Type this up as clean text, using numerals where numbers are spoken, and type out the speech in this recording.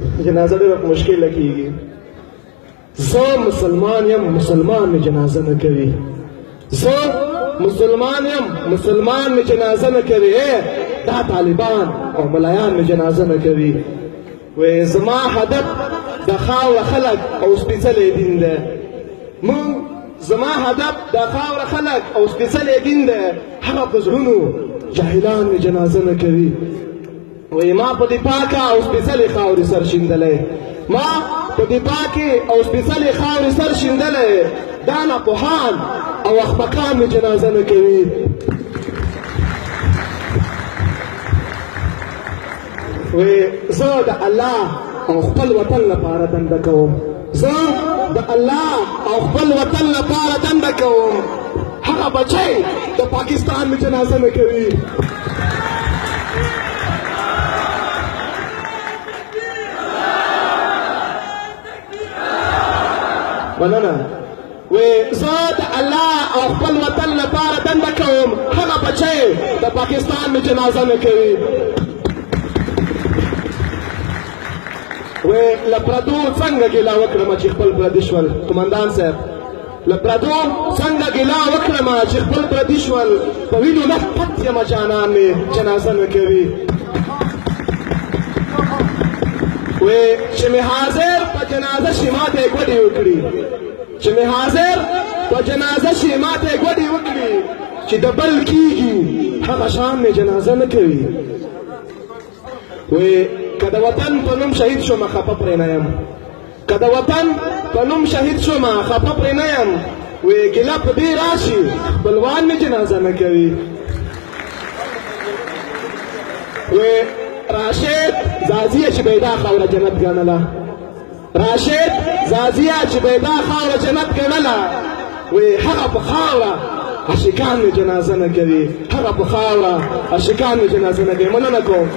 جنازه ډېره په مشکل کېږي. زه مسلمان یم، مسلمان مې جنازه نه کوي. زه مسلمان یم، مسلمان مې جنازه نه کوي. دا طالبان او ملایان مې جنازه نه کوي. وایي زما هدف د خاوره خلک او سپېڅلی دین دی. زما هدف د خاوره خلک او سپېڅلی دین دی. هغه په زړونو جاهلان مې جنازه نه کوي. وایي ما په دې پاکه او سپېڅلې خاورې سر شیندلی، ما په دې پاکې او سپېڅلې خاورې سر شیندلی. دا ناپوهان او احمقان مې جنازه نه کوي. وایي زه د الله او خپل وطن لپاره دنده کوم. زه د الله او خپل وطن لپاره دنده کوم. هغه بچی د پاکستان مې جنازه نه کوي. مننه. وایي زه د الله او خپل وطن لپاره دنده کوم. هغه بچی د پاکستان مې جنازه نه کوي. وایي له پردو څنګه ګیله وکړم چې خپل پردي شول. قمندان صاحب له پردو څنګه ګیله وکړم چې خپل پردي شول. په وینو لثپت یم جانان مې جنازه نه کوي. وایي چې مې حاضر په جنازه شي ماته یې ګوډې وکړي. چې مې حاضر په جنازه شي ماته یې ګوډې وکړي. چې د بل کېږي هغه شان مې جنازه نه کوي. وایي که د وطن په نوم شهید شومه خفه پرې نه یم. که د وطن په نوم شهید شومه خفه پرې نه یم. وایي ګیله په دې راشي خپلوان مې جنازه نه کوي. وایي راشد زازیه چې به یې دا خاوره جنت ګڼله. راشد زازیه چې به یې دا خاوره جنت ګڼله. وایي هغه په خاوره عاشقان مې جنازه نه کوي. هغه په خاوره عاشقان مې جنازه نه کوي. مننه کوم.